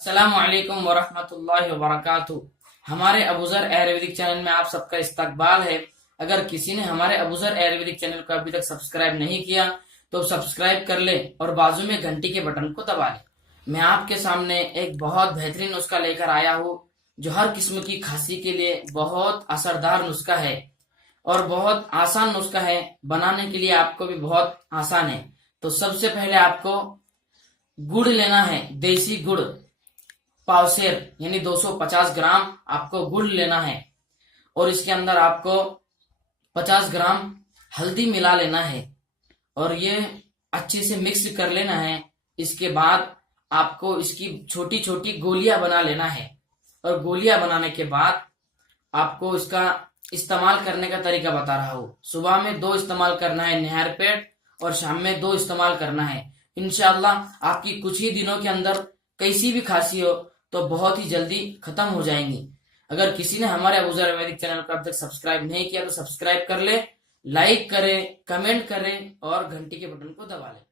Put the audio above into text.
अस्सलामुअलैकुम वरहमतुल्लाहि वबरकातुहू। हमारे अबूज़र आयुर्वेदिक चैनल में आप सबका इस्तकबाल है। अगर किसी ने हमारे अबूज़र आयुर्वेदिक चैनल को अभी तक सब्सक्राइब नहीं किया तो सब्सक्राइब कर ले और बाजू में घंटी के बटन को दबा ले। मैं आपके सामने एक बहुत बेहतरीन नुस्खा लेकर आया हूँ जो हर किस्म की खांसी के लिए बहुत असरदार नुस्खा है और बहुत आसान नुस्खा है। बनाने के लिए आपको भी बहुत आसान है। तो सबसे पहले आपको गुड़ लेना है, देसी गुड़ पावशेर यानी 250 ग्राम आपको गुड़ लेना है और इसके अंदर आपको 50 ग्राम हल्दी मिला लेना है और ये अच्छे से मिक्स कर लेना है। इसके बाद आपको इसकी छोटी छोटी गोलियां बना लेना है और गोलियां बनाने के बाद आपको इसका इस्तेमाल करने का तरीका बता रहा हूँ। सुबह में 2 इस्तेमाल करना है निहार पेट और शाम में 2 इस्तेमाल करना है। इंशाअल्लाह आपकी कुछ ही दिनों के अंदर कैसी भी खांसी हो तो बहुत ही जल्दी खत्म हो जाएंगी। अगर किसी ने हमारे अबूज़र आयुर्वेदिक चैनल को अब तक सब्सक्राइब नहीं किया तो सब्सक्राइब कर ले, लाइक करें, कमेंट करें और घंटी के बटन को दबा लें।